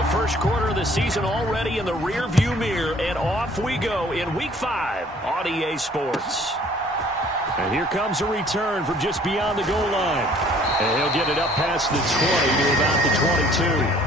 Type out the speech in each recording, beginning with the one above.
The first quarter of the season already in the rearview mirror, and off we go in Week 5 on EA Sports. And here comes a return from just beyond the goal line. And he'll get it up past the 20 to about the 22.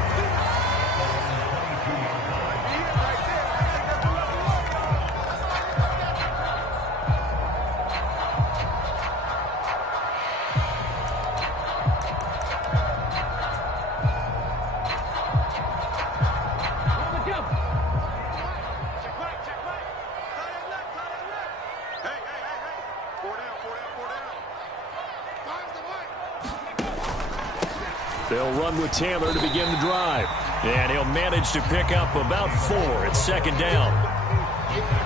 They'll run with Taylor to begin the drive. And he'll manage to pick up about 4 at second down.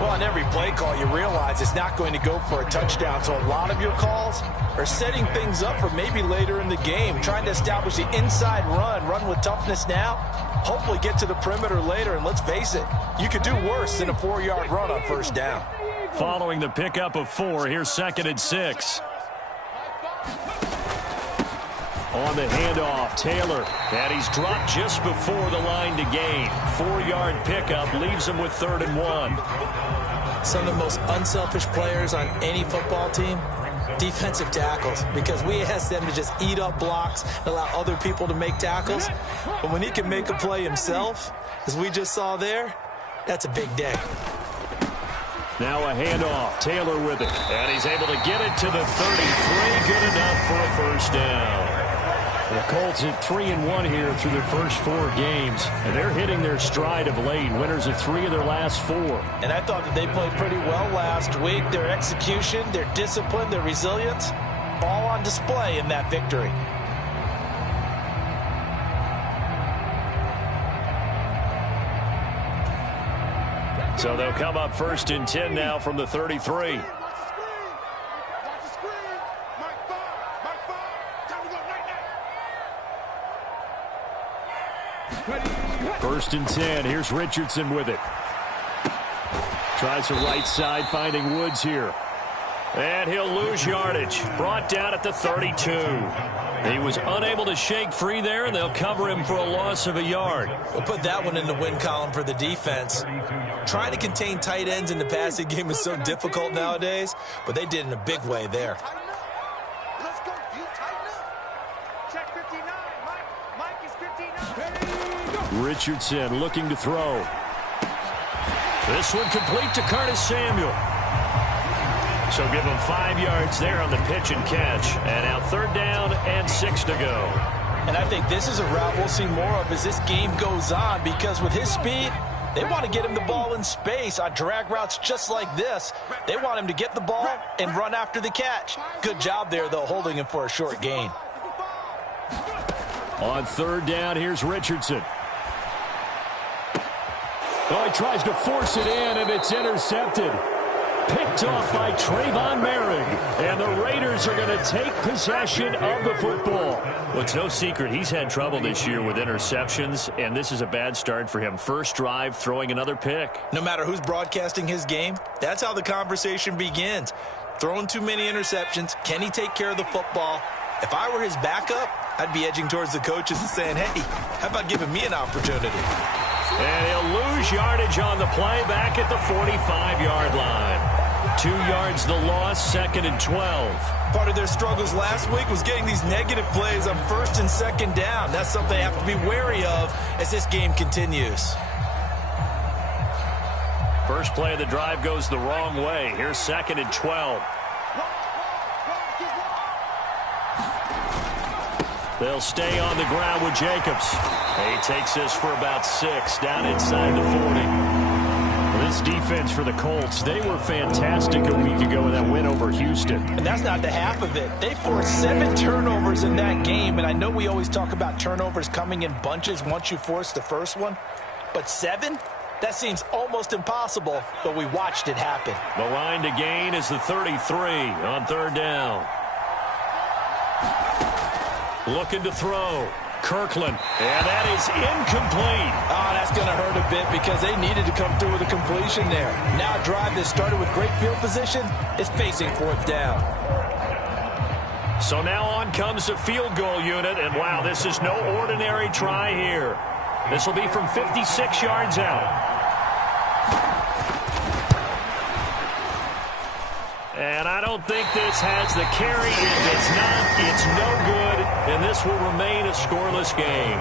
Well, on every play call, you realize it's not going to go for a touchdown. So a lot of your calls are setting things up for maybe later in the game, trying to establish the inside run with toughness now, hopefully get to the perimeter later. And let's face it, you could do worse than a 4-yard run on first down. Following the pickup of 4, here's 2nd and 6. On the handoff, Taylor, and he's dropped just before the line to gain. 4-yard pickup leaves him with 3rd and 1. Some of the most unselfish players on any football team, defensive tackles, because we ask them to just eat up blocks and allow other people to make tackles. But when he can make a play himself, as we just saw there, that's a big day. Now a handoff, Taylor with it, and he's able to get it to the 33, good enough for a first down. The Colts at 3-1 here through their first 4 games, and they're hitting their stride of late. Winners of 3 of their last 4. And I thought that they played pretty well last week. Their execution, their discipline, their resilience, all on display in that victory. So they'll come up 1st and 10 now from the 33. First and 10. Here's Richardson with it. Tries the right side, finding Woods here. And he'll lose yardage. Brought down at the 32. He was unable to shake free there, and they'll cover him for a loss of a yard. We'll put that one in the win column for the defense. Trying to contain tight ends in the passing game is so difficult nowadays, but they did in a big way there. Richardson looking to throw. This one complete to Curtis Samuel. So give him 5 yards there on the pitch and catch. And now 3rd down and 6 to go. And I think this is a route we'll see more of as this game goes on, because with his speed, they want to get him the ball in space on drag routes just like this. They want him to get the ball and run after the catch. Good job there, though, holding him for a short gain. On 3rd down, here's Richardson. Oh, he tries to force it in, and it's intercepted. Picked off by Trayvon Merrick. And the Raiders are going to take possession of the football. Well, it's no secret he's had trouble this year with interceptions, and this is a bad start for him. First drive, throwing another pick. No matter who's broadcasting his game, that's how the conversation begins. Throwing too many interceptions. Can he take care of the football? If I were his backup, I'd be edging towards the coaches and saying, hey, how about giving me an opportunity? And he'll lose yardage on the play back at the 45-yard line. 2 yards the loss, 2nd and 12. Part of their struggles last week was getting these negative plays on 1st and 2nd down. That's something they have to be wary of as this game continues. First play of the drive goes the wrong way. Here's 2nd and 12. They'll stay on the ground with Jacobs. He takes this for about 6 down inside the 40. This defense for the Colts, they were fantastic a week ago in that win over Houston. And that's not the half of it. They forced 7 turnovers in that game, and I know we always talk about turnovers coming in bunches once you force the first one, but 7? That seems almost impossible, but we watched it happen. The line to gain is the 33 on 3rd down. Looking to throw. Kirkland, and that is incomplete. Oh, that's going to hurt a bit because they needed to come through with a completion there. Now a drive that started with great field position is facing 4th down. So now on comes the field goal unit, and wow, this is no ordinary try here. This will be from 56 yards out. And I don't think this has the carry. It does not. It's no good, and this will remain a scoreless game.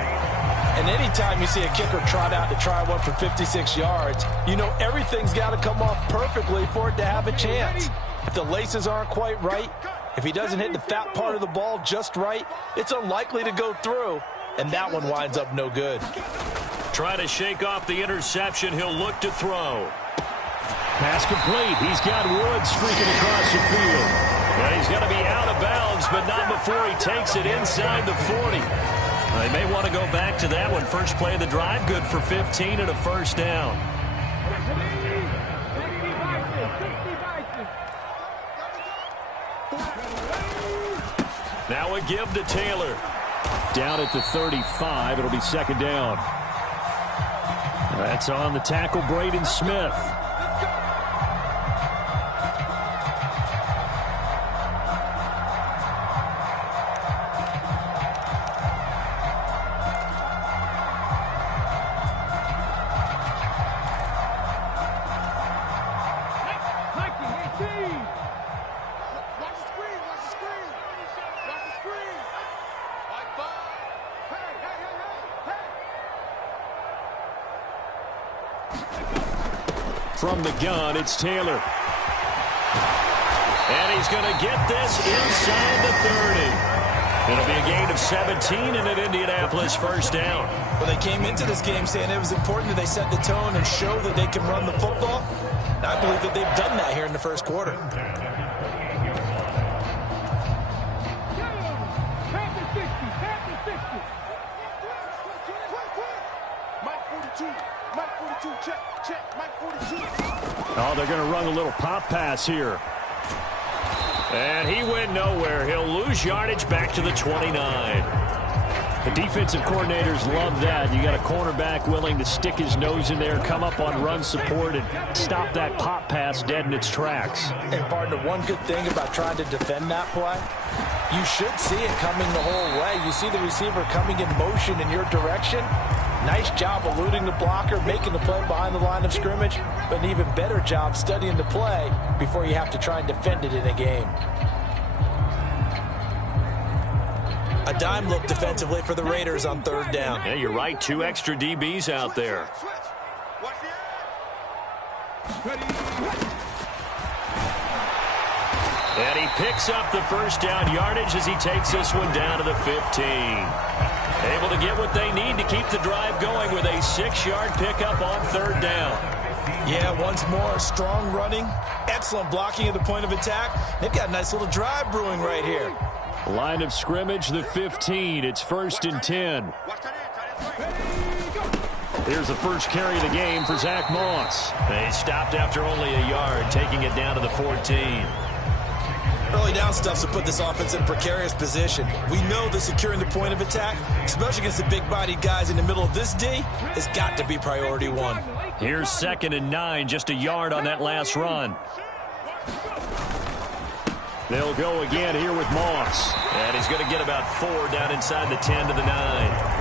And anytime you see a kicker trot out to try one for 56 yards, you know everything's got to come off perfectly for it to have a chance. If the laces aren't quite right, if he doesn't hit the fat part of the ball just right, it's unlikely to go through, and that one winds up no good. Trying to shake off the interception. He'll look to throw. Pass complete. He's got Woods streaking across the field. Well, he's going to be out of bounds, but not before he takes it inside the 40. They may want to go back to that one. First play of the drive, good for 15 and a first down. Now a give to Taylor. Down at the 35. It'll be second down. That's on the tackle, Braden Smith. From the gun, it's Taylor. And he's going to get this inside the 30. It'll be a gain of 17 and an Indianapolis first down. Well, they came into this game saying it was important that they set the tone and show that they can run the football. And I believe that they've done that here in the first quarter. Oh, they're going to run a little pop pass here. And he went nowhere. He'll lose yardage back to the 29. The defensive coordinators love that. You got a cornerback willing to stick his nose in there, come up on run support, and stop that pop pass dead in its tracks. And, partner, one good thing about trying to defend that play, you should see it coming the whole way. You see the receiver coming in motion in your direction. Nice job eluding the blocker, making the play behind the line of scrimmage, but an even better job studying the play before you have to try and defend it in a game. A dime look defensively for the Raiders on third down. Yeah, you're right. 2 extra DBs out there. And he picks up the first down yardage as he takes this one down to the 15. Able to get what they need to keep the drive going with a 6-yard pickup on third down. Yeah, once more, strong running, excellent blocking at the point of attack. They've got a nice little drive brewing right here. Line of scrimmage, the 15. It's 1st and 10. Here's the first carry of the game for Zach Moss. They stopped after only a yard, taking it down to the 14. Early down stuff to put this offense in a precarious position. We know that securing the point of attack, especially against the big-bodied guys in the middle of this D, has got to be priority one. Here's 2nd and 9, just a yard on that last run. They'll go again here with Moss. And he's going to get about 4 down inside the 10 to the 9.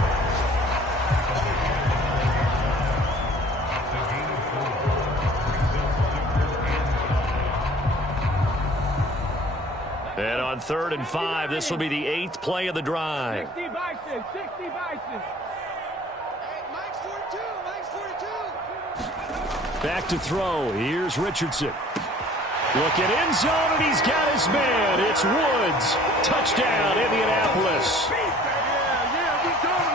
And on 3rd and 5, this will be the 8th play of the drive. 60 Bison, 60 Bison. Mike's 42, Mike's 42. Back to throw. Here's Richardson. Look at end zone, and he's got his man. It's Woods. Touchdown, Indianapolis.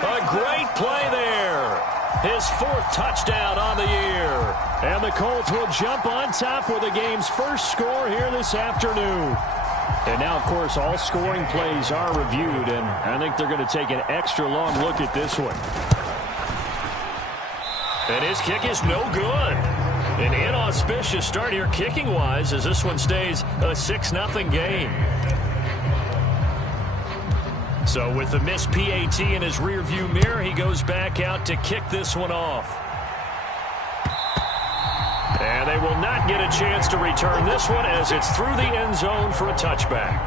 A great play there. His 4th touchdown on the year. And the Colts will jump on top with the game's first score here this afternoon. And now, of course, all scoring plays are reviewed, and I think they're going to take an extra long look at this one. And his kick is no good. An inauspicious start here kicking-wise as this one stays a 6-0 game. So with the missed PAT in his rearview mirror, he goes back out to kick this one off. And they will not get a chance to return this one as it's through the end zone for a touchback.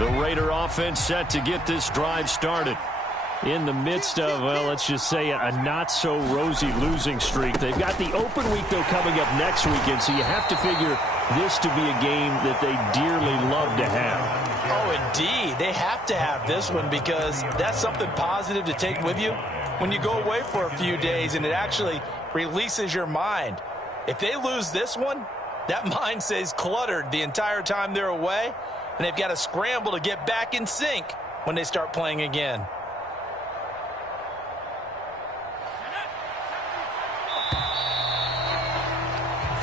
The Raider offense set to get this drive started. In the midst of, well, let's just say a not-so-rosy losing streak. They've got the open week, though, coming up next weekend, so you have to figure this to be a game that they dearly love to have. Oh, indeed. They have to have this one because that's something positive to take with you when you go away for a few days, and it actually releases your mind. If they lose this one, that mind stays cluttered the entire time they're away, and they've got to scramble to get back in sync when they start playing again.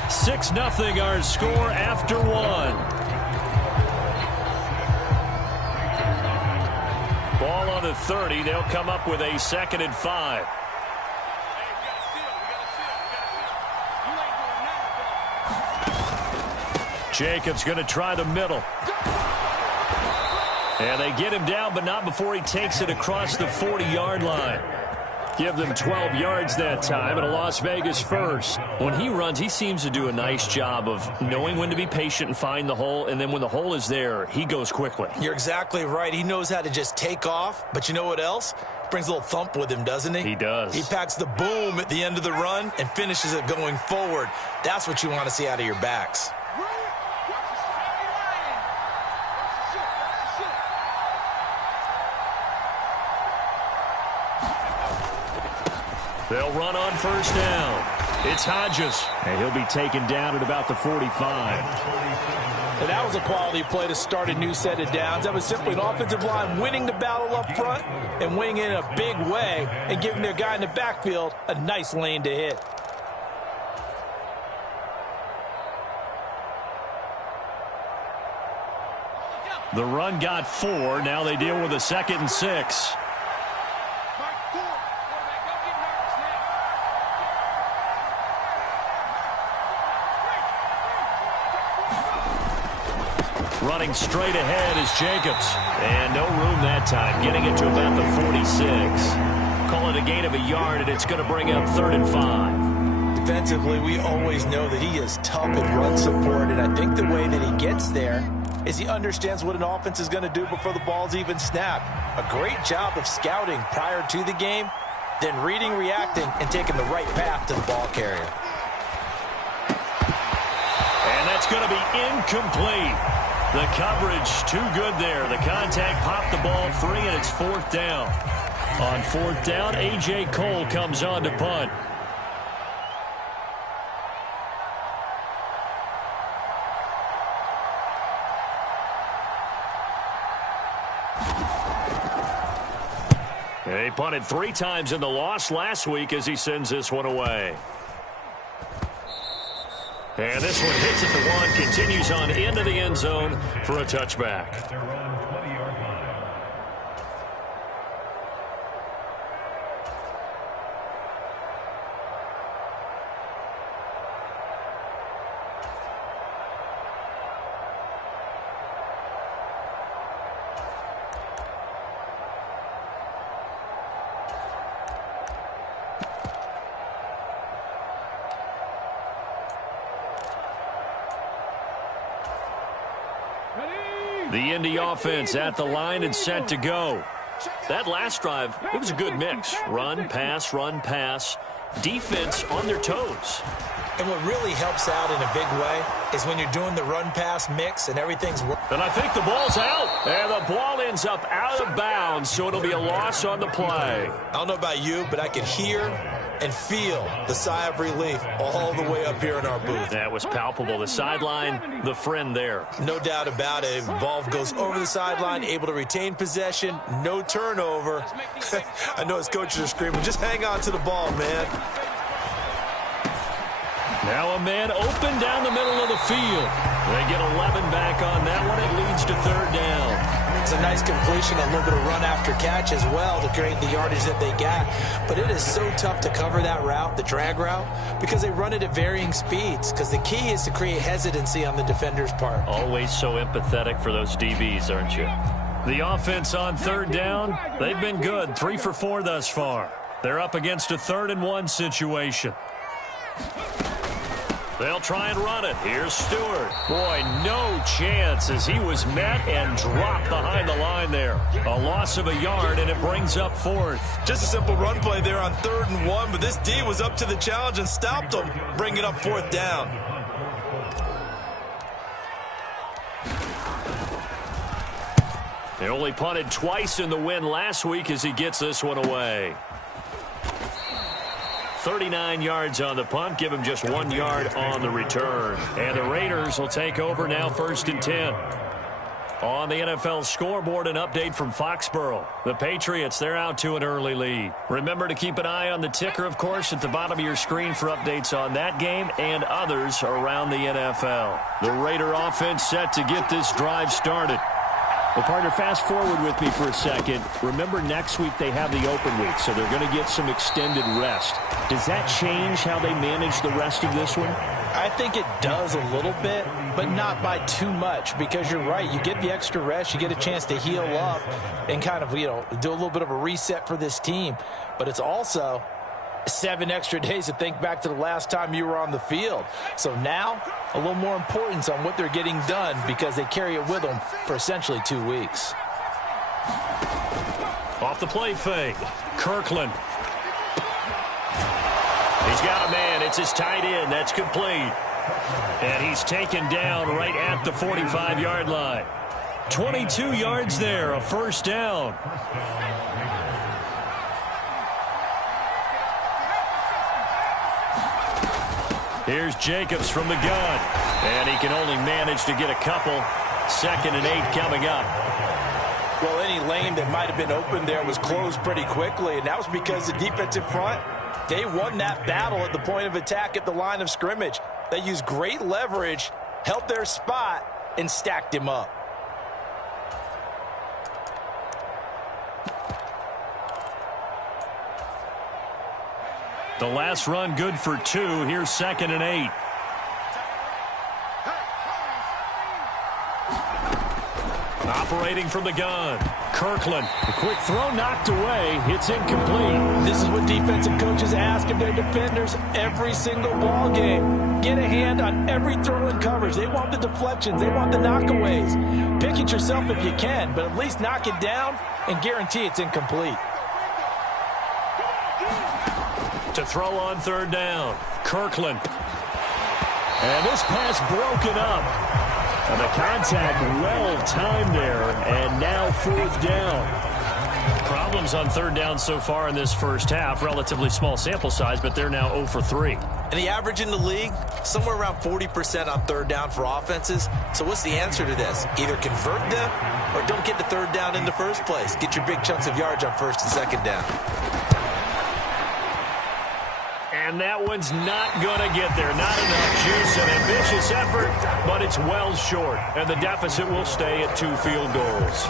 Six 0 our score after one. Ball on the 30. They'll come up with a 2nd and 5. Jacobs going to try the middle. And they get him down, but not before he takes it across the 40-yard line. Give them 12 yards that time, and a Las Vegas first. When he runs, he seems to do a nice job of knowing when to be patient and find the hole, and then when the hole is there, he goes quickly. You're exactly right. He knows how to just take off, but you know what else? Brings a little thump with him, doesn't he? He does. He packs the boom at the end of the run and finishes it going forward. That's what you want to see out of your backs. They'll run on first down. It's Hodges, and he'll be taken down at about the 45. And that was a quality play to start a new set of downs. That was simply an offensive line winning the battle up front and winning in a big way and giving their guy in the backfield a nice lane to hit. The run got 4. Now they deal with a 2nd and 6. Running straight ahead is Jacobs. And no room that time, getting it to about the 46. Call it a gain of a yard, and it's going to bring up 3rd and 5. Defensively, we always know that he is tough in run support, and I think the way that he gets there is he understands what an offense is going to do before the ball's even snapped. A great job of scouting prior to the game, then reading, reacting, and taking the right path to the ball carrier. And that's going to be incomplete. The coverage too good there. The contact popped the ball free, and it's 4th down. On 4th down, A.J. Cole comes on to punt. He punted 3 times in the loss last week as he sends this one away. And this one hits at the 1, continues on into the end zone for a touchback. The Indy offense at the line and set to go. That last drive, it was a good mix. Run, pass, defense on their toes. And what really helps out in a big way is when you're doing the run-pass mix and everything's working. And I think the ball's out. And the ball ends up out of bounds, so it'll be a loss on the play. I don't know about you, but I could hear and feel the sigh of relief all the way up here in our booth. That was palpable. The sideline, the friend there. No doubt about it. The ball goes over the sideline, able to retain possession, no turnover. I know his coaches are screaming, just hang on to the ball, man. Now a man open down the middle of the field. They get 11 back on that one. It leads to 3rd down. It's a nice completion, a little bit of run after catch as well to create the yardage that they got. But it is so tough to cover that route, the drag route, because they run it at varying speeds. Because the key is to create hesitancy on the defender's part. Always so empathetic for those DBs, aren't you? The offense on 3rd down, they've been good. 3 for 4 thus far. They're up against a 3rd and 1 situation. They'll try and run it. Here's Stewart. Boy, no chance as he was met and dropped behind the line there. A loss of a yard, and it brings up 4th. Just a simple run play there on 3rd and 1, but this D was up to the challenge and stopped them, bringing up 4th down. They only punted twice in the win last week as he gets this one away. 39 yards on the punt, give him just 1 yard on the return. And the Raiders will take over now, 1st and 10. On the NFL scoreboard, an update from Foxborough. The Patriots, they're out to an early lead. Remember to keep an eye on the ticker, of course, at the bottom of your screen for updates on that game and others around the NFL. The Raider offense set to get this drive started. Well, partner, fast forward with me for a second. Remember, next week they have the open week, so they're going to get some extended rest. Does that change how they manage the rest of this one? I think it does a little bit, but not by too much, because you're right. You get the extra rest, you get a chance to heal up and kind of, do a little bit of a reset for this team. But it's also 7 extra days to think back to the last time you were on the field. So now, a little more importance on what they're getting done because they carry it with them for essentially 2 weeks. Off the play fake, Kirkland. He's got a man. It's his tight end. That's complete. And he's taken down right at the 45-yard line. 22 yards there, a 1st down. Here's Jacobs from the gun. And he can only manage to get a couple. 2nd and 8 coming up. Well, any lane that might have been open there was closed pretty quickly, and that was because the defensive front, they won that battle at the point of attack at the line of scrimmage. They used great leverage, held their spot, and stacked him up. The last run good for 2. Here's 2nd and 8. Operating from the gun, Kirkland. A quick throw knocked away. It's incomplete. This is what defensive coaches ask of their defenders every single ball game. Get a hand on every throw in coverage. They want the deflections. They want the knockaways. Pick it yourself if you can, but at least knock it down and guarantee it's incomplete. To throw on 3rd down, Kirkland. And this pass broken up. And the contact well-timed there, and now 4th down. Problems on 3rd down so far in this first half. Relatively small sample size, but they're now 0 for 3. And the average in the league, somewhere around 40% on 3rd down for offenses. So what's the answer to this? Either convert them or don't get to 3rd down in the first place. Get your big chunks of yards on 1st and 2nd down. And that one's not going to get there. Not enough juice. An ambitious effort, but it's well short. And the deficit will stay at 2 field goals.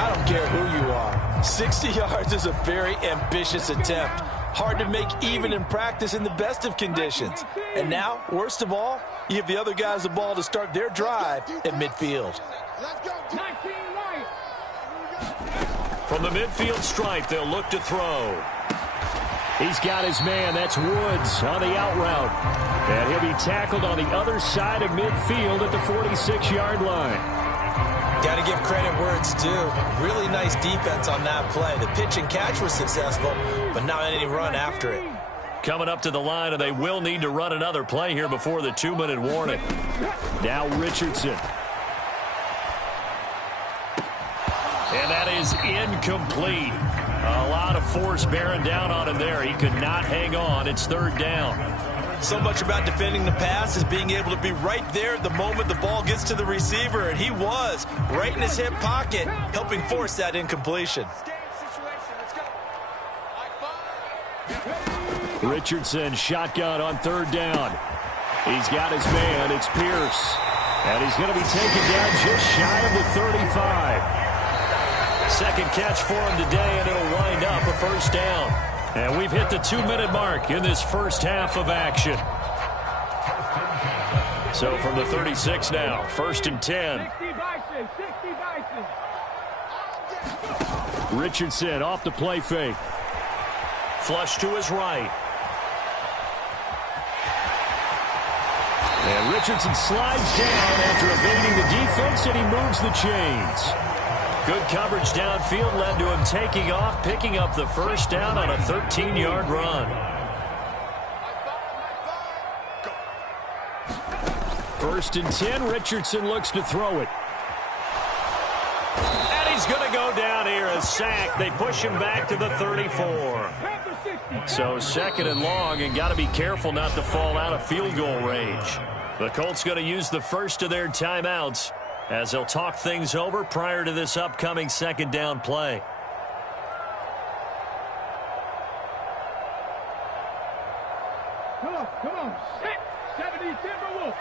I don't care who you are. 60 yards is a very ambitious attempt. Hard to make even in practice in the best of conditions. And now, worst of all, you give the other guys the ball to start their drive at midfield. From the midfield stripe, they'll look to throw. He's got his man. That's Woods on the out route. And he'll be tackled on the other side of midfield at the 46-yard line. Got to give credit where it's due. Really nice defense on that play. The pitch and catch was successful, but not any run after it. Coming up to the line, and they will need to run another play here before the 2-minute warning. Now Richardson. And that is incomplete. A lot of force bearing down on him there. He could not hang on. It's 3rd down. So much about defending the pass is being able to be right there at the moment the ball gets to the receiver, and he was right in his hip pocket, helping force that incompletion. Richardson shotgun on 3rd down. He's got his man. It's Pierce. And he's going to be taken down just shy of the 35. Second catch for him today, and it'll wind up a 1st down. And we've hit the 2-minute mark in this first half of action. So from the 36 now, 1st and 10. Richardson off the play fake. Flush to his right. Richardson slides down after evading the defense, and he moves the chains. Good coverage downfield led to him taking off, picking up the first down on a 13-yard run. First and 10, Richardson looks to throw it. And he's going to go down here, a sack. They push him back to the 34. So second and long, and got to be careful not to fall out of field goal range. The Colts going to use the first of their timeouts as they'll talk things over prior to this upcoming second down play. Come on. 70 Timberwolves.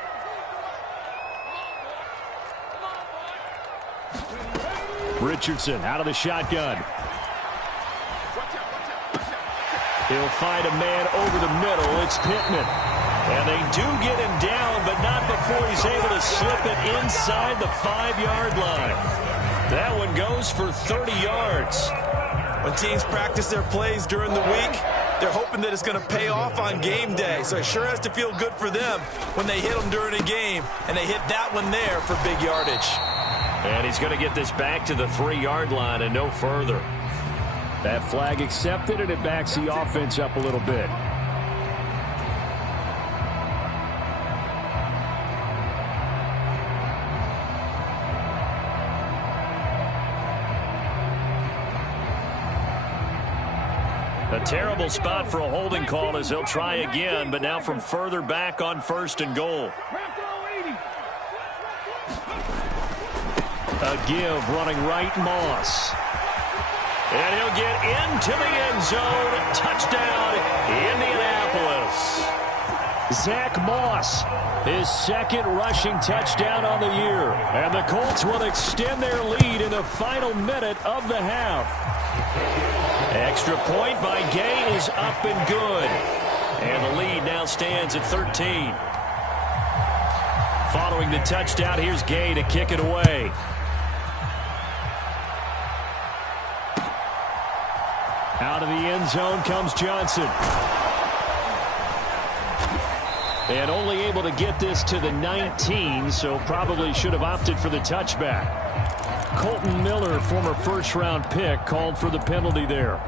Richardson out of the shotgun. He'll find a man over the middle. It's Pittman. And they do get him down, but not before he's able to slip it inside the 5-yard line. That one goes for 30 yards. When teams practice their plays during the week, they're hoping that it's going to pay off on game day. So it sure has to feel good for them when they hit them during a game, and they hit that one there for big yardage. And he's going to get this back to the 3-yard line and no further. That flag accepted, and it backs the offense up a little bit. A terrible spot for a holding call as they'll try again, but now from further back on first and goal. A give running right, Moss. And he'll get into the end zone. Touchdown, Indianapolis. Zach Moss, his second rushing touchdown on the year. And the Colts will extend their lead in the final minute of the half. Extra point by Gay is up and good. And the lead now stands at 13. Following the touchdown, here's Gay to kick it away. Out of the end zone comes Johnson. And only able to get this to the 19, so probably should have opted for the touchback. Colton Miller, former first-round pick, called for the penalty there.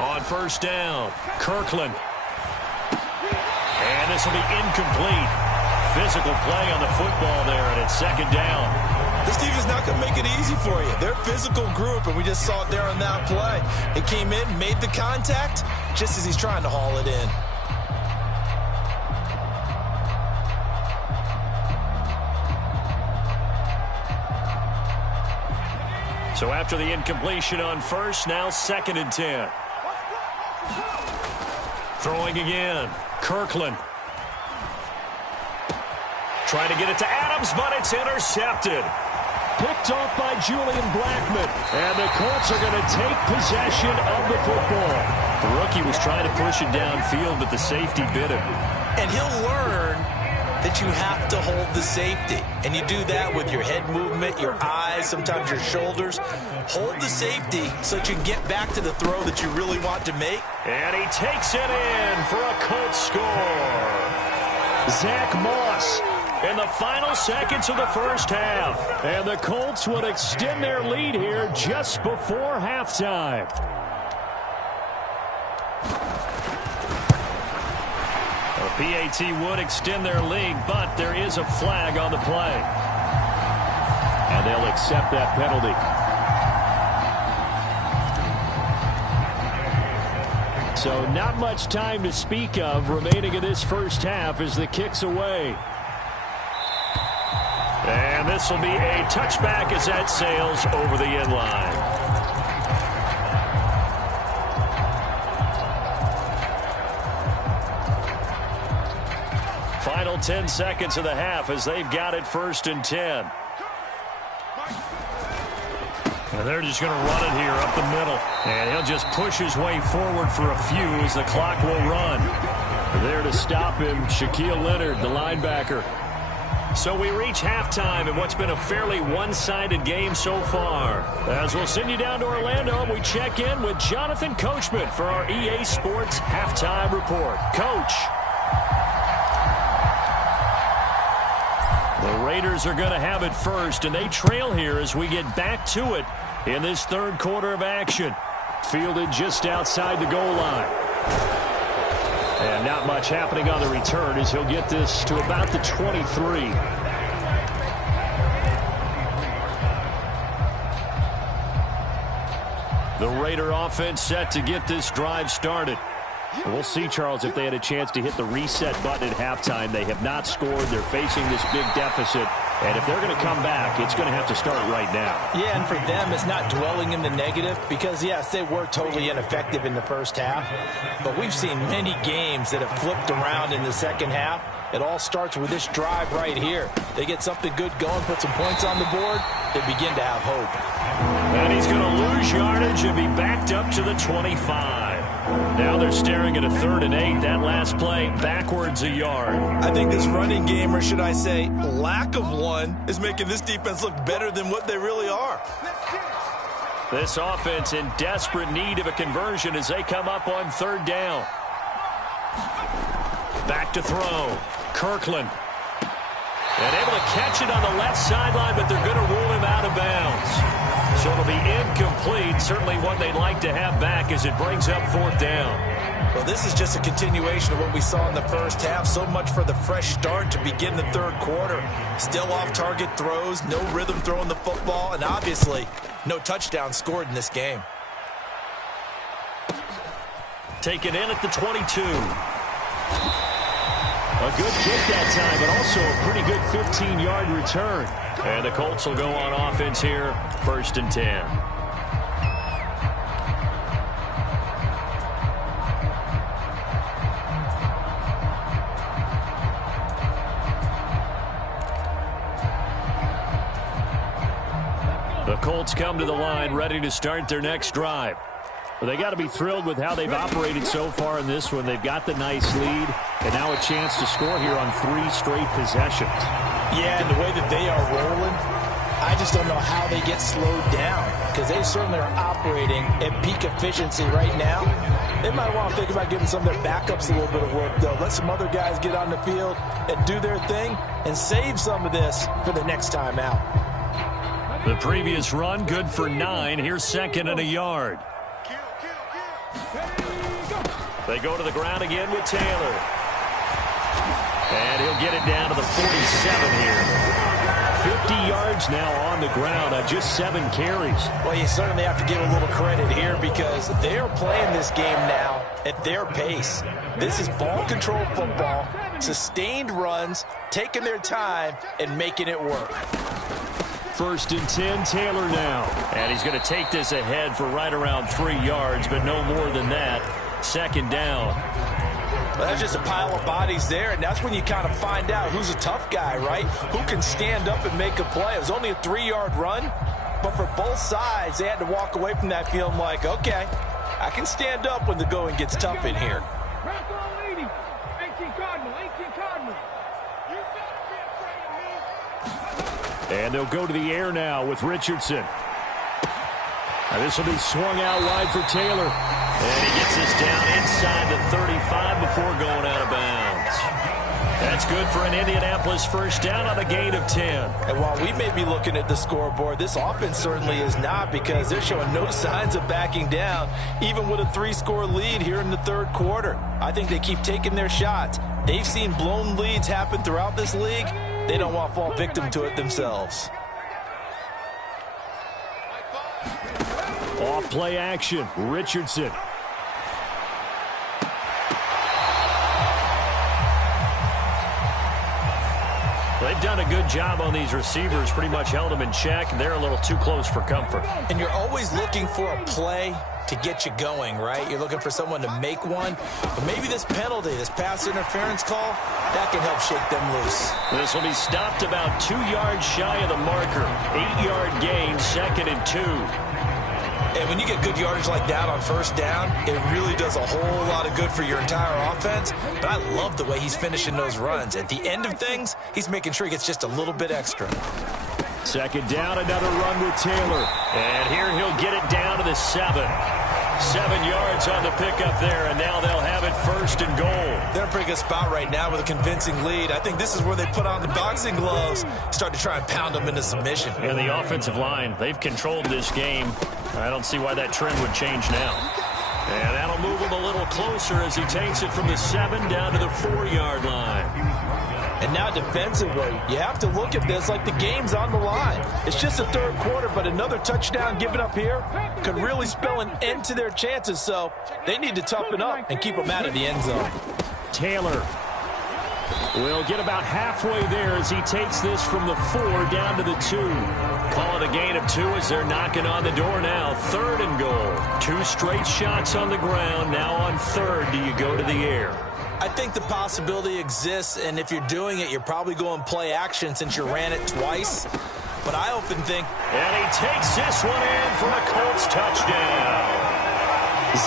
On first down, Kirkland. And this will be incomplete. Physical play on the football there, and it's second down. This defense is not going to make it easy for you. They're a physical group, and we just saw it there on that play. It came in, made the contact, just as he's trying to haul it in. So after the incompletion on first, now second and 10. Throwing again, Kirkland. Trying to get it to Adams, but it's intercepted. Picked off by Julian Blackmon. And the Colts are going to take possession of the football. The rookie was trying to push it downfield, but the safety bit him. And he'll learn that you have to hold the safety. And you do that with your head movement, your eyes, sometimes your shoulders. Hold the safety so that you can get back to the throw that you really want to make. And he takes it in for a Colts score. Zach Moss in the final seconds of the first half. And the Colts would extend their lead here just before halftime. The PAT would extend their lead, but there is a flag on the play. And they'll accept that penalty. So not much time to speak of remaining in this first half as the kick's away. And this will be a touchback as that sails over the end line. Final 10 seconds of the half as they've got it first and 10. And they're just going to run it here up the middle. And he'll just push his way forward for a few as the clock will run. There to stop him, Shaquille Leonard, the linebacker. So we reach halftime in what's been a fairly one-sided game so far. As we'll send you down to Orlando, we check in with Jonathan Coachman for our EA Sports Halftime Report. Coach. The Raiders are going to have it first, and they trail here as we get back to it in this third quarter of action. Fielded just outside the goal line. And not much happening on the return as he'll get this to about the 23. The Raider offense set to get this drive started. We'll see, Charles, if they had a chance to hit the reset button at halftime. They have not scored. They're facing this big deficit. And if they're going to come back, it's going to have to start right now. Yeah, and for them, it's not dwelling in the negative because, yes, they were totally ineffective in the first half. But we've seen many games that have flipped around in the second half. It all starts with this drive right here. They get something good going, put some points on the board, they begin to have hope. And he's going to lose yardage and be backed up to the 25. Now they're staring at a 3rd and 8. That last play backwards a yard. I think this running game, or should I say lack of one, is making this defense look better than what they really are. This offense in desperate need of a conversion as they come up on 3rd down. Back to throw. Kirkland. And able to catch it on the left sideline, but they're going to rule him out of bounds. So it'll be incomplete. Certainly one they'd like to have back as it brings up 4th down. Well, this is just a continuation of what we saw in the first half. So much for the fresh start to begin the third quarter. Still off-target throws, no rhythm throwing the football, and obviously no touchdown scored in this game. Taken in at the 22. A good kick that time, but also a pretty good 15-yard return. And the Colts will go on offense here, 1st and 10. The Colts come to the line ready to start their next drive. Well, they got to be thrilled with how they've operated so far in this one. They've got the nice lead, and now a chance to score here on 3 straight possessions. Yeah, and the way that they are rolling, I just don't know how they get slowed down because they certainly are operating at peak efficiency right now. They might want to think about giving some of their backups a little bit of work, though. Let some other guys get on the field and do their thing and save some of this for the next time out. The previous run, good for 9. Here's 2nd and a yard. They go to the ground again with Taylor. And he'll get it down to the 47 here. 50 yards now on the ground on just 7 carries. Well, you certainly have to give a little credit here because they're playing this game now at their pace. This is ball control football, sustained runs, taking their time, and making it work. 1st and 10, Taylor now. And he's going to take this ahead for right around 3 yards, but no more than that. 2nd down. Well, that's just a pile of bodies there, and that's when you kind of find out who's a tough guy, right? Who can stand up and make a play. It was only a 3-yard run, but for both sides, they had to walk away from that feeling like, okay, I can stand up when the going gets tough in here. 18 Cardinal. And they'll go to the air now with Richardson. Now this will be swung out wide for Taylor. And he gets this down inside the 35 before going out of bounds. That's good for an Indianapolis 1st down on a gain of 10. And while we may be looking at the scoreboard, this offense certainly is not because they're showing no signs of backing down, even with a 3-score lead here in the third quarter. I think they keep taking their shots. They've seen blown leads happen throughout this league. They don't want to fall victim to it themselves. Off play action, Richardson. They've done a good job on these receivers, pretty much held them in check. They're a little too close for comfort. And you're always looking for a play to get you going, right? You're looking for someone to make one. But maybe this penalty, this pass interference call, that can help shake them loose. This will be stopped about 2 yards shy of the marker. 8-yard gain, 2nd and 2. And when you get good yardage like that on first down, it really does a whole lot of good for your entire offense. But I love the way he's finishing those runs. At the end of things, he's making sure he gets just a little bit extra. Second down, another run with Taylor. And here he'll get it down to the 7. 7 yards on the pickup there, and now they'll have it first and goal. They're in a pretty good spot right now with a convincing lead. I think this is where they put on the boxing gloves, start to try and pound them into submission. And the offensive line, they've controlled this game. I don't see why that trend would change now. And that'll move him a little closer as he takes it from the 7 down to the 4-yard line. And now defensively, you have to look at this like the game's on the line. It's just the third quarter, but another touchdown given up here could really spell an end to their chances. So they need to toughen up and keep them out of the end zone. Taylor will get about halfway there as he takes this from the 4 down to the 2. Call it a gain of 2 as they're knocking on the door now. 3rd and goal. 2 straight shots on the ground. Now on 3rd, do you go to the air? I think the possibility exists, and if you're doing it, you're probably going play action since you ran it twice. But I often think... And he takes this one in for a Colts touchdown.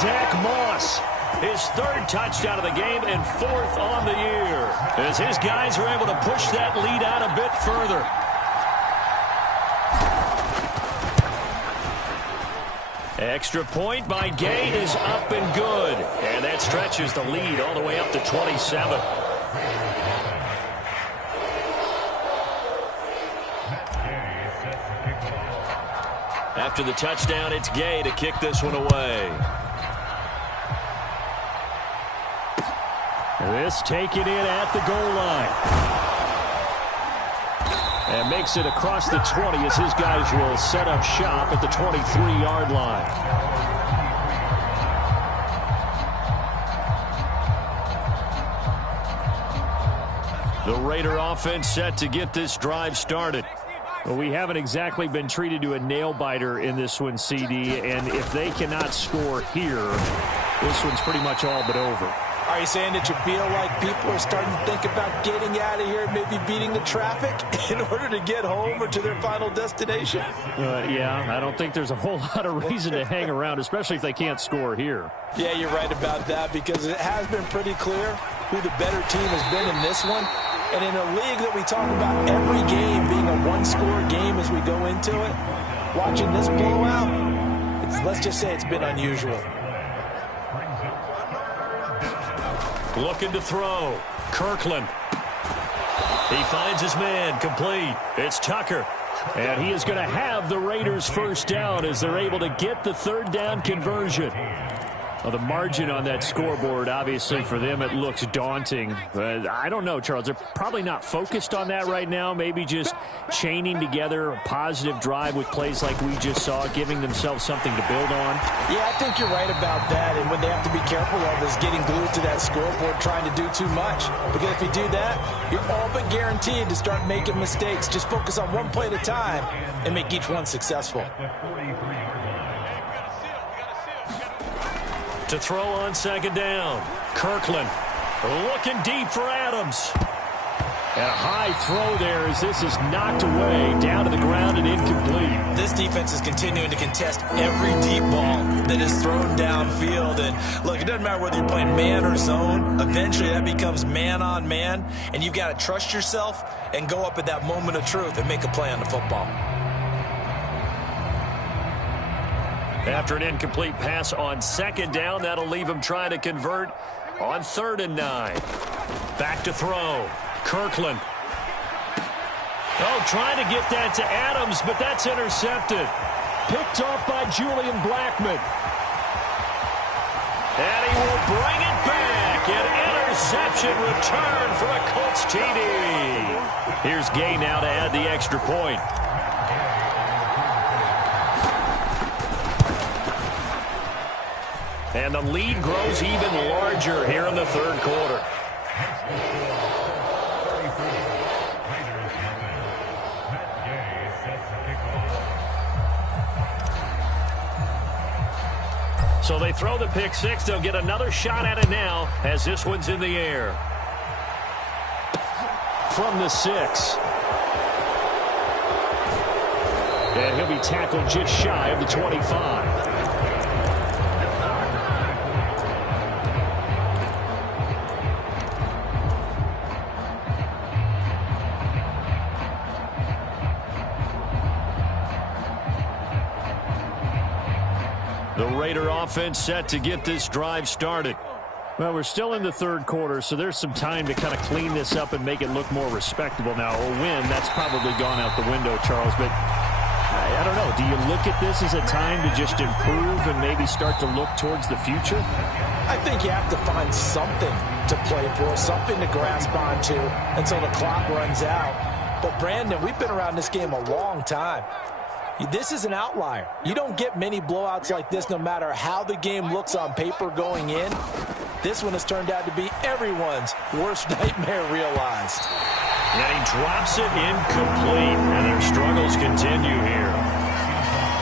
Zach Moss. His 3rd touchdown of the game and 4th on the year. As his guys are able to push that lead out a bit further. Extra point by Gate is up and good. And that stretches the lead all the way up to 27. After the touchdown, it's Gay to kick this one away. This taken in at the goal line. And makes it across the 20 as his guys will set up shop at the 23-yard line. The Raider offense set to get this drive started. Well, we haven't exactly been treated to a nail-biter in this one, CD, and if they cannot score here, this one's pretty much all but over. Are you saying that you feel like people are starting to think about getting out of here and maybe beating the traffic in order to get home or to their final destination? Yeah, I don't think there's a whole lot of reason to hang around, especially if they can't score here. Yeah, you're right about that because it has been pretty clear who the better team has been in this one. And in a league that we talk about every game being a one-score game as we go into it, watching this blowout, let's just say it's been unusual. Looking to throw. Kirkland. He finds his man. Complete. It's Tucker. And he is going to have the Raiders first down as they're able to get the 3rd down conversion. Well, the margin on that scoreboard, obviously, for them, it looks daunting. But I don't know, Charles. They're probably not focused on that right now. Maybe just chaining together a positive drive with plays like we just saw, giving themselves something to build on. Yeah, I think you're right about that. And what they have to be careful of is getting glued to that scoreboard, trying to do too much. Because if you do that, you're all but guaranteed to start making mistakes. Just focus on one play at a time and make each one successful. To throw on 2nd down. Kirkland looking deep for Adams. And a high throw there as this is knocked away, down to the ground and incomplete. This defense is continuing to contest every deep ball that is thrown downfield. And look, it doesn't matter whether you're playing man or zone. Eventually that becomes man on man. And you've got to trust yourself and go up at that moment of truth and make a play on the football. After an incomplete pass on 2nd down, that'll leave him trying to convert on 3rd and 9. Back to throw. Kirkland. Oh, trying to get that to Adams, but that's intercepted. Picked off by Julian Blackman. And he will bring it back. An interception return for a Colts TD. Here's Gay now to add the extra point. And the lead grows even larger here in the 3rd quarter. So they throw the pick 6. They'll get another shot at it now as this one's in the air. From the 6. And he'll be tackled just shy of the 25. Raider offense set to get this drive started. Well, we're still in the third quarter, so there's some time to kind of clean this up and make it look more respectable. Now, a win, that's probably gone out the window, Charles, but I don't know. Do you look at this as a time to just improve and maybe start to look towards the future? I think you have to find something to play for, something to grasp onto until the clock runs out. But, Brandon, we've been around this game a long time. This is an outlier. You don't get many blowouts like this no matter how the game looks on paper going in. This one has turned out to be everyone's worst nightmare realized. And he drops it incomplete, and their struggles continue here.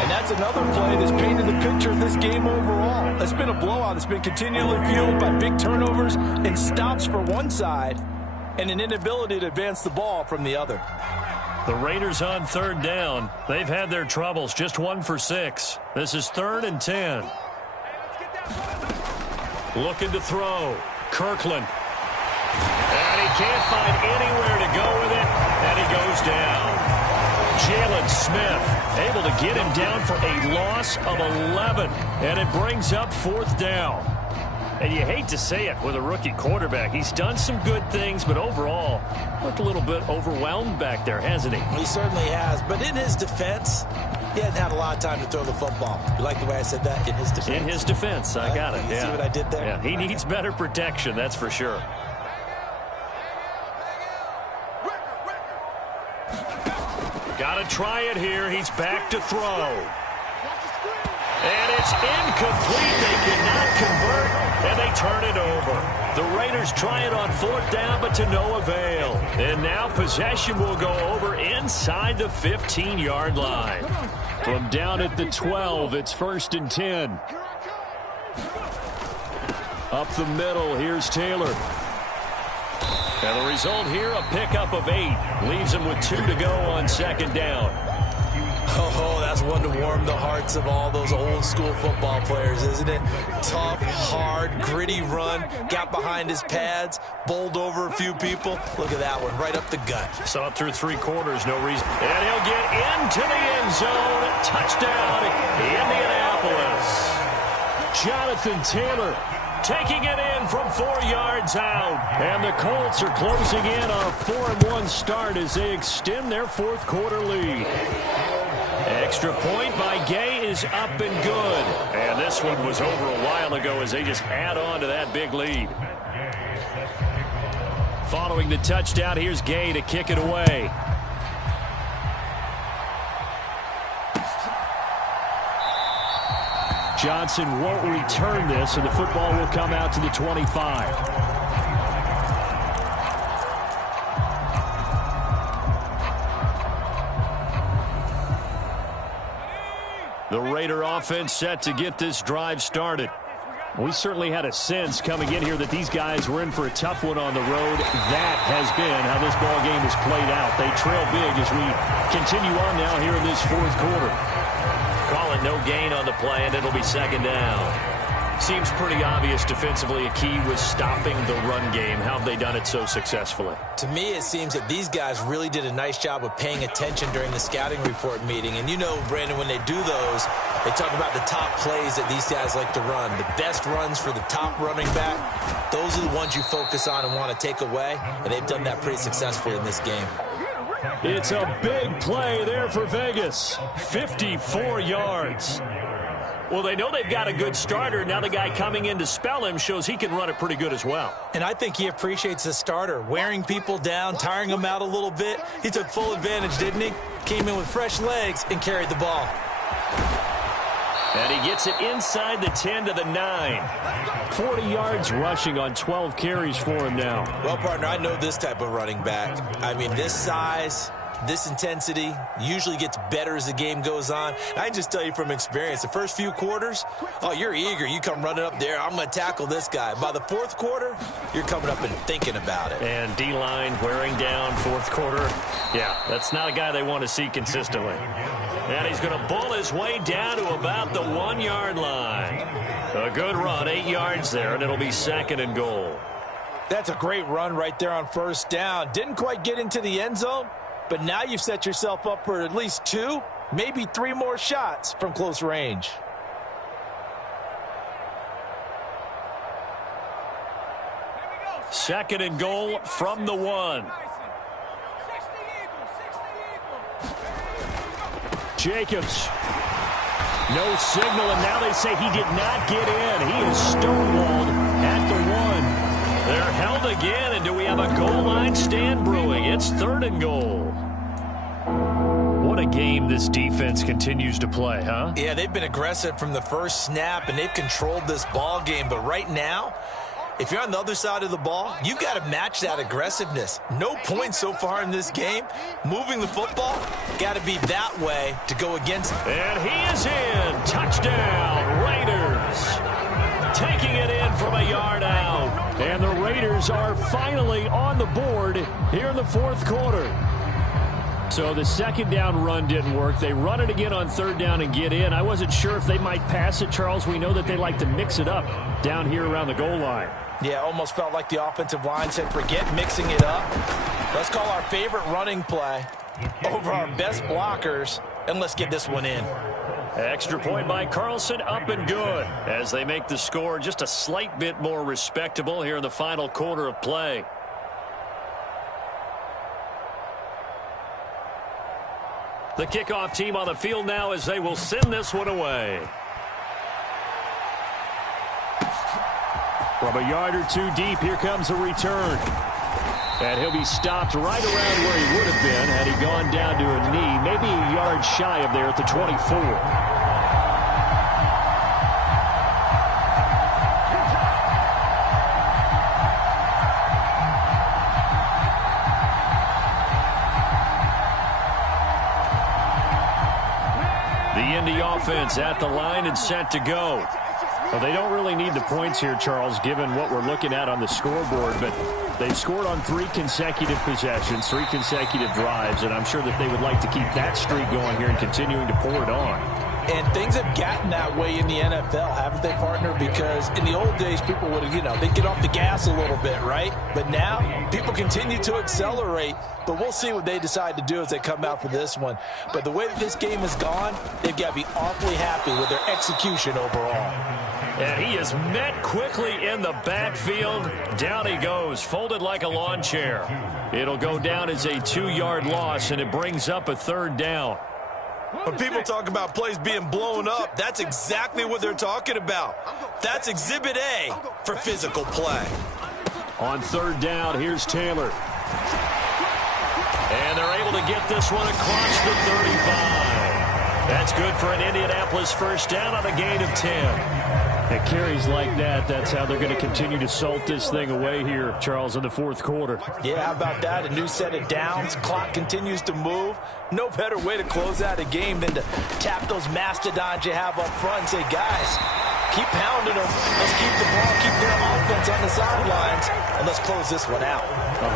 And that's another play that's painted the picture of this game overall. It's been a blowout. It's been continually fueled by big turnovers and stops for one side and an inability to advance the ball from the other. The Raiders on third down. They've had their troubles, just 1 for 6. This is 3rd and 10. Looking to throw. Kirkland. And he can't find anywhere to go with it, and he goes down. Jalen Smith able to get him down for a loss of 11, and it brings up 4th down. And you hate to say it with a rookie quarterback. He's done some good things, but overall, looked a little bit overwhelmed back there, hasn't he? He certainly has, but in his defense, he hasn't had a lot of time to throw the football. You like the way I said that? In his defense. In his defense, I got it. You see what I did there? Yeah, he needs better protection, that's for sure. Got to try it here. He's back to throw. And it's incomplete. They cannot convert, and they turn it over. The Raiders try it on 4th down, but to no avail. And now possession will go over inside the 15-yard line. From down at the 12, it's 1st and 10. Up the middle, here's Taylor. And the result here, a pickup of 8. Leaves him with 2 to go on 2nd down. Oh, that's one to warm the hearts of all those old-school football players, isn't it? Tough, hard, gritty run, got behind his pads, bowled over a few people. Look at that one, right up the gut. Saw it through 3 quarters, no reason. And he'll get into the end zone. Touchdown, Indianapolis. Jonathan Taylor taking it in from 4 yards out. And the Colts are closing in on a 4-1 start as they extend their 4th quarter lead. Extra point by Gay is up and good. And this one was over a while ago as they just add on to that big lead. Following the touchdown, here's Gay to kick it away. Johnson won't return this, and the football will come out to the 25. The Raider offense set to get this drive started. We certainly had a sense coming in here that these guys were in for a tough one on the road. That has been how this ball game has played out. They trail big as we continue on now here in this 4th quarter. Call it no gain on the play, and it'll be 2nd down. Seems pretty obvious defensively a key was stopping the run game. How have they done it so successfully? To me, it seems that these guys really did a nice job of paying attention during the scouting report meeting. And you know, Brandon, when they do those, they talk about the top plays that these guys like to run. The best runs for the top running back, those are the ones you focus on and want to take away. And they've done that pretty successfully in this game. It's a big play there for Vegas. 54 yards. Well, they know they've got a good starter. Now the guy coming in to spell him shows he can run it pretty good as well. And I think he appreciates the starter, wearing people down, tiring them out a little bit. He took full advantage, didn't he? Came in with fresh legs and carried the ball. And he gets it inside the 10 to the 9. 40 yards rushing on 12 carries for him now. Well, partner, I know this type of running back. I mean, this size, this intensity usually gets better as the game goes on. And I can just tell you from experience, the first few quarters, oh, you're eager. You come running up there, I'm going to tackle this guy. By the 4th quarter, you're coming up and thinking about it. And D-line wearing down 4th quarter. Yeah, that's not a guy they want to see consistently. And he's going to bull his way down to about the 1-yard line. A good run, 8 yards there, and it'll be 2nd and goal. That's a great run right there on 1st down. Didn't quite get into the end zone, but now you've set yourself up for at least 2, maybe 3 more shots from close range. 2nd and goal from the 1. Jacobs. No signal, and now they say he did not get in. He is stonewalled at the 1. They're held again, and do we have a goal line stand brewing? It's 3rd and goal. What a game this defense continues to play, huh? Yeah, they've been aggressive from the first snap, and they've controlled this ball game. But right now, if you're on the other side of the ball, you've got to match that aggressiveness. No points so far in this game. Moving the football, got to be that way to go against. And he is in. Touchdown, Raiders. Taking it in from a yard out. And the Raiders are finally on the board here in the 4th quarter. So the 2nd down run didn't work. They run it again on 3rd down and get in. I wasn't sure if they might pass it, Charles. We know that they like to mix it up down here around the goal line. Yeah, almost felt like the offensive line said, forget mixing it up. Let's call our favorite running play over our best blockers, and let's get this one in. Extra point by Carlson, up and good, as they make the score just a slight bit more respectable here in the final quarter of play. The kickoff team on the field now as they will send this one away. From a yard or 2 deep, here comes a return. And he'll be stopped right around where he would have been had he gone down to a knee, maybe a yard shy of there at the 24. Offense at the line and set to go. Well, they don't really need the points here, Charles, given what we're looking at on the scoreboard, but they've scored on 3 consecutive possessions, 3 consecutive drives, and I'm sure that they would like to keep that streak going here and continuing to pour it on. And things have gotten that way in the NFL, haven't they, partner? Because in the old days, people would, they'd get off the gas a little bit, right? But now, people continue to accelerate. But we'll see what they decide to do as they come out for this one. But the way that this game has gone, they've got to be awfully happy with their execution overall. And he is met quickly in the backfield. Down he goes, folded like a lawn chair. It'll go down as a 2-yard loss, and it brings up a 3rd down. When people talk about plays being blown up, that's exactly what they're talking about. That's Exhibit A for physical play. On 3rd down, here's Taylor. And they're able to get this one across the 35. That's good for an Indianapolis 1st down on a gain of 10. It carries like that. That's how they're going to continue to salt this thing away here, Charles, in the 4th quarter. Yeah, how about that? A new set of downs. Clock continues to move. No better way to close out a game than to tap those mastodons you have up front and say, guys, keep pounding them. Let's keep the ball, keep their offense on the sidelines, and let's close this one out.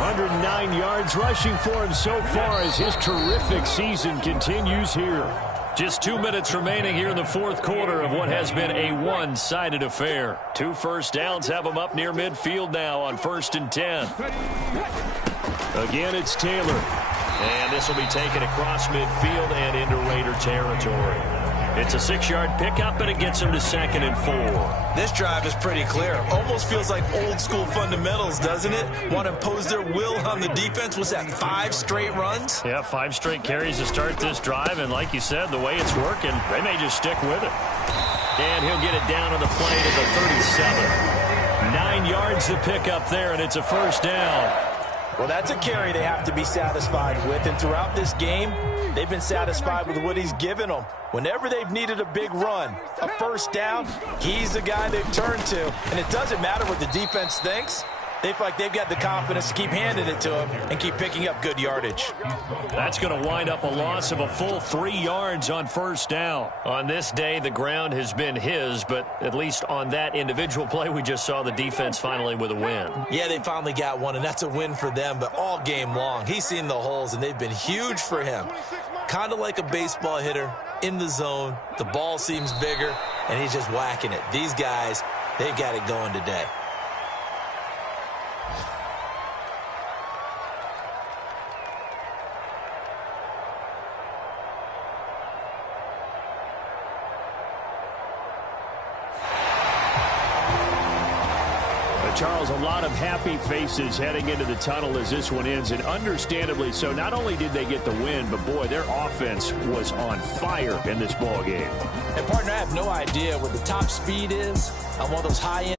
109 yards rushing for him so far as his terrific season continues here. Just 2 minutes remaining here in the 4th quarter of what has been a one-sided affair. 2 first downs have them up near midfield now on 1st and 10. Again, it's Taylor. And this will be taken across midfield and into Raider territory. It's a 6-yard pickup, and it gets him to 2nd and 4. This drive is pretty clear. Almost feels like old-school fundamentals, doesn't it? Want to impose their will on the defense. Was that 5 straight runs? Yeah, 5 straight carries to start this drive, and like you said, the way it's working, they may just stick with it. And he'll get it down on the play to the 37. 9 yards to pick up there, and it's a 1st down. Well, that's a carry they have to be satisfied with, and throughout this game, they've been satisfied with what he's given them. Whenever they've needed a big run, a 1st down, he's the guy they've turned to. And it doesn't matter what the defense thinks. They feel like they've got the confidence to keep handing it to him and keep picking up good yardage. That's going to wind up a loss of a full 3 yards on 1st down. On this day, the ground has been his, but at least on that individual play, we just saw the defense finally with a win. Yeah, they finally got one, and that's a win for them, but all game long, he's seen the holes, and they've been huge for him. Kind of like a baseball hitter in the zone. The ball seems bigger, and he's just whacking it. These guys, they've got it going today. Charles, a lot of happy faces heading into the tunnel as this one ends, and understandably so. Not only did they get the win, but, boy, their offense was on fire in this ball game. And, partner, I have no idea what the top speed is on one of those high-end